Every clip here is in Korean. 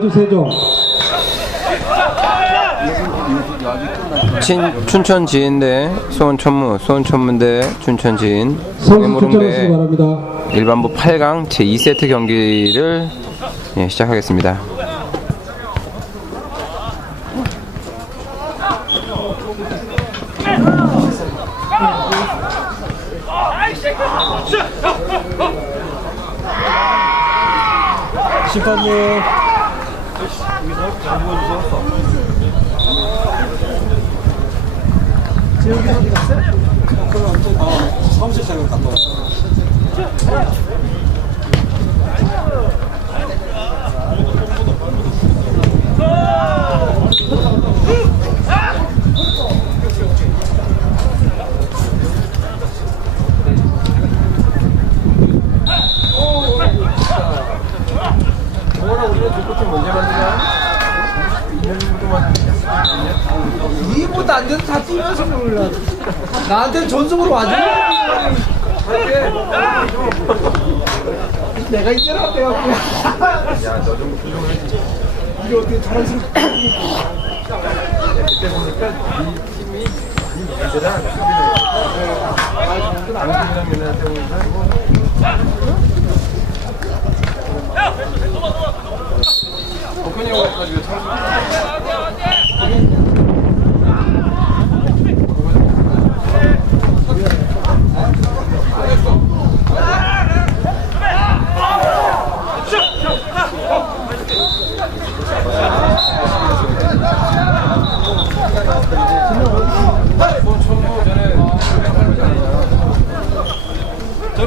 세종 친, 춘천 지인대 수원 천무, 수원 천문대 춘천 지인, 동해무릉대. 일반부 8강 제2세트 경기를 예, 시작하겠습니다. 심판님 니보다 뛰면서 몰라. 나한테 전속으로 와줘. 내가 있잖아, 빼갖고. 이게 어떻게 자랑스럽게. 저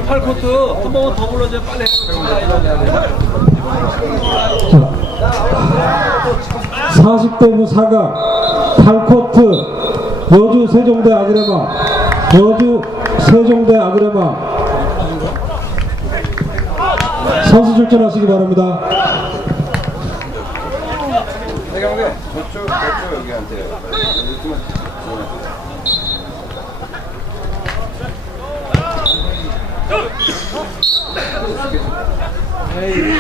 8코트. 한 번만 더 불러줘 빨리 자 40대부 4강 8코트. 여주 세종대 아그레마. 여주 세종대 아그레마. 선수 출전하시기 바랍니다. 내가 보기에 저쪽, 저쪽 여기한테 이게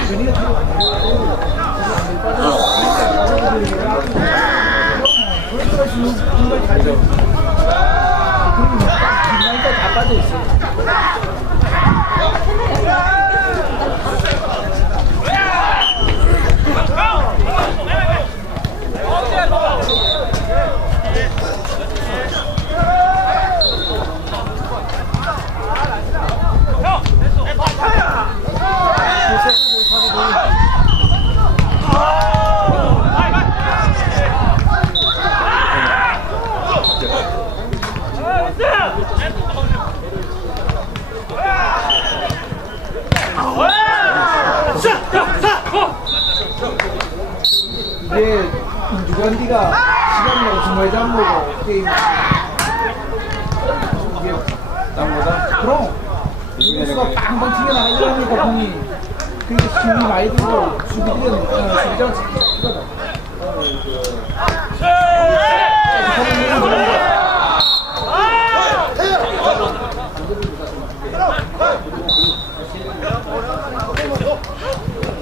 유관디가 시간 내고 주말 잠 보고 게임. 땅보다? 그럼. 이수가 빵빵 튀겨나가려니까 공이. 그게 힘이 많이 들고 수비들은 어, 수비장 잘 튀거든.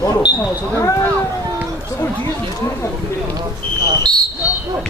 어, 저걸 뒤에서 못하니까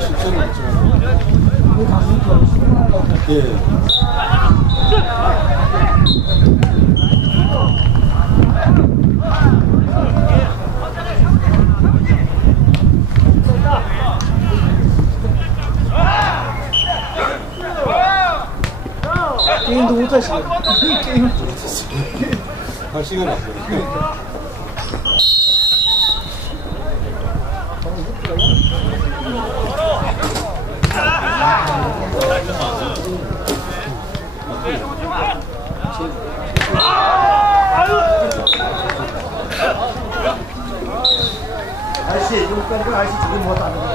축제를 했죠. 게임도 못하시고 게임 할 시간 없어요. 빼니까 아저씨 지금 뭐 하는 거야?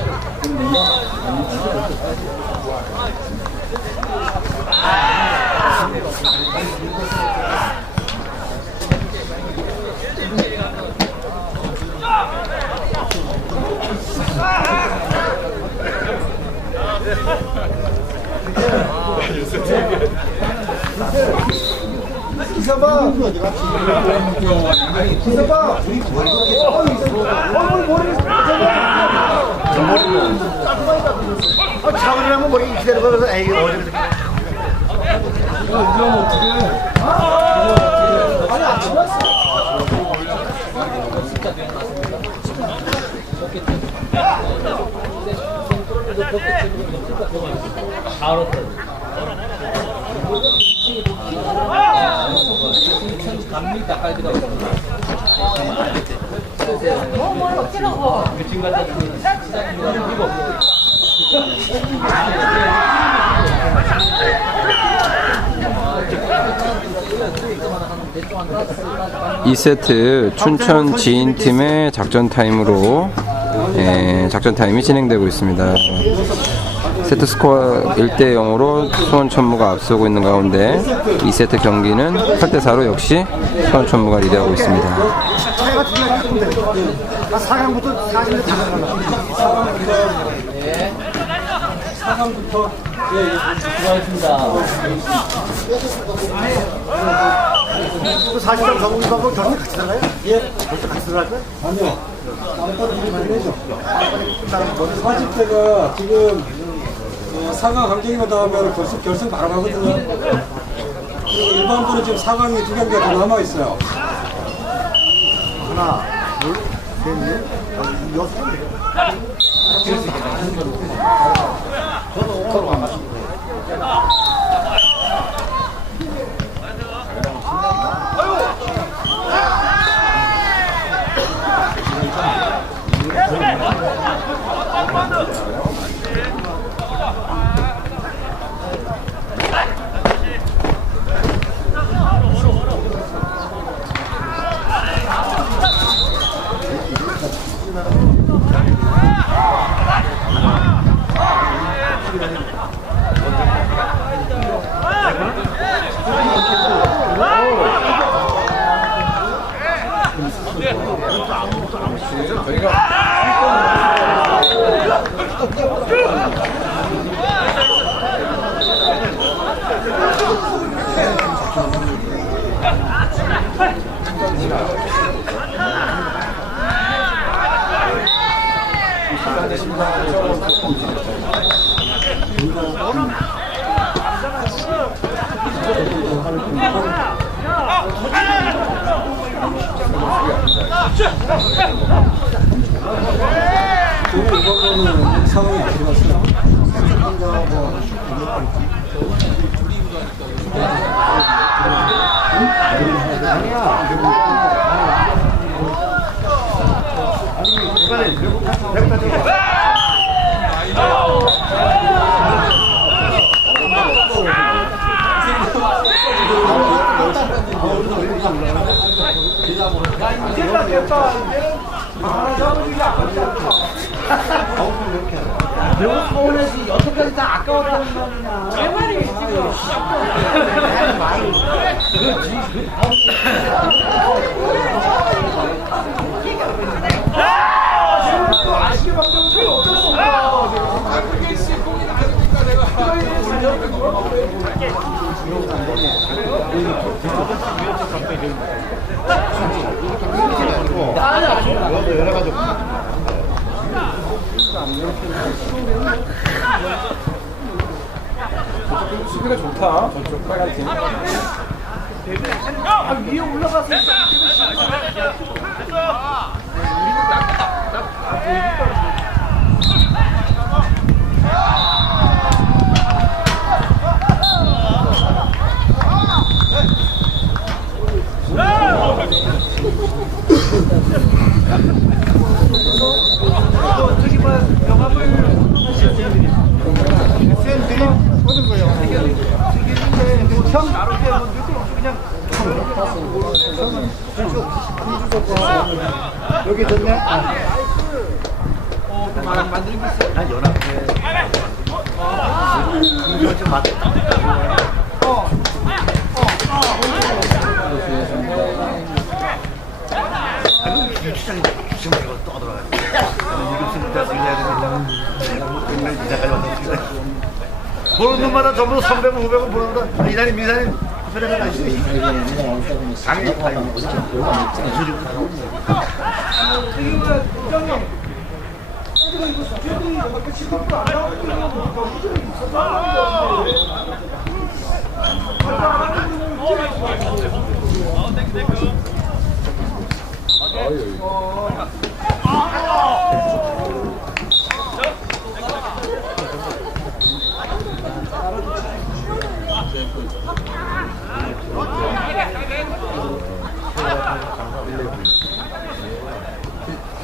기사봐. 기사봐. 우리 머리 어. 머리 머리. 아, 차원이라면 머리 기다려 그래서 에이 어디 그렇게. 아니 아침 왔어 이세트 춘천 지인팀의 작전 타임으로 예, 작전 타임이 진행되고 있습니다. 세트 스코어 1대 0으로 수원 천무가 앞서고 있는 가운데 2세트 경기는 8대 4로 역시 수원 천무가 리드하고 있습니다. 차이가 두개 있는데 나 4강부터 40대 다 나가 또 40강 정국이하고 결승 같이 나가요? 예. 같이 거야? 아니요. 좀 많이 내죠. 40대가 지금 어, 4강 강경이만 나오면 결승, 결승 바로 가거든요. 그리고 일반부는 지금 4강이 두 경기가 더 남아있어요. 하나, 둘, 셋, 넷, 여섯 개. 지금 이제는 하나 잡으니까 안 잡아 다 아까웠다는 말이야. 내 말이 지 수비가 좋다. 저쪽 빨간 팀. 아, 위에 올라가서 저기 뭐 명함을 쌤들이 얻은 거예요. 형 나로 그냥 뭐 몇개 없이 그냥 여기 좋네. 아, 어, 그 만- 만드는 게 있어요. 난 연합회. 이거 좀 맞. 어. 주차장이 지금 이거 떠들어가지고. 지금 다 생겨야 되는데. 보는 놈마다 전부 300원, 500원 보는다. 이사님, 미사님. 그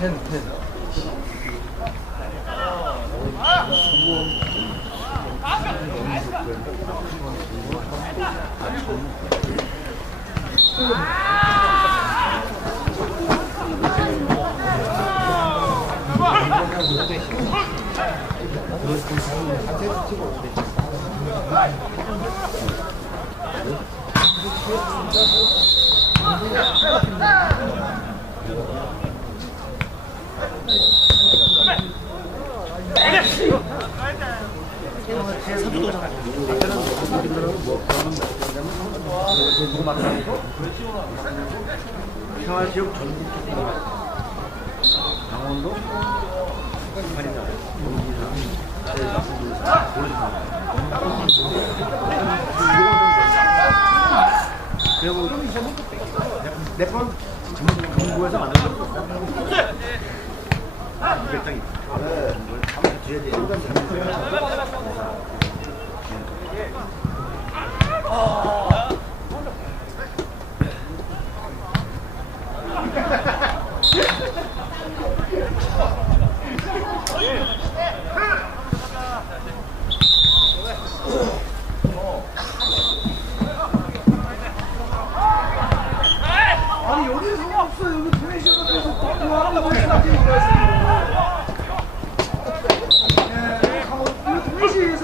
래가 나시네. 강의 타임. 저기 뭐야, 부장님. 애들은 이거 수준이 그 지금도 안 나오고 있는 거 수준이 있었어. 평화지역 전국 강원도 그리고 내건 정부에서 만든 거200 장이 뒤에 뒤에 아니 여기서 뭐 없어 여기 도네이션을 계속 또 좋아하는 거 생각해 보세요. 예, 하고 이 도네이션에서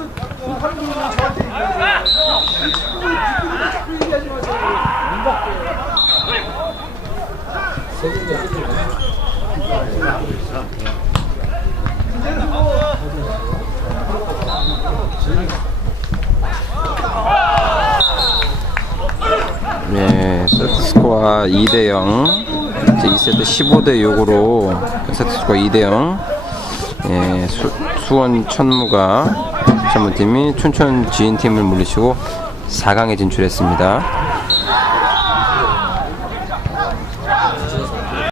하는 분은 저한테 얘기하세요. 뒷부분에 자꾸 얘기하지 마세요. 안 받게. 이제는 뭐 예, 세트 스코어 2대 0. 이제 2세트 15대 6으로 세트 스코어 2대 0. 예, 수, 수원 천무가 천무팀이 춘천 지인팀을 물리치고 4강에 진출했습니다.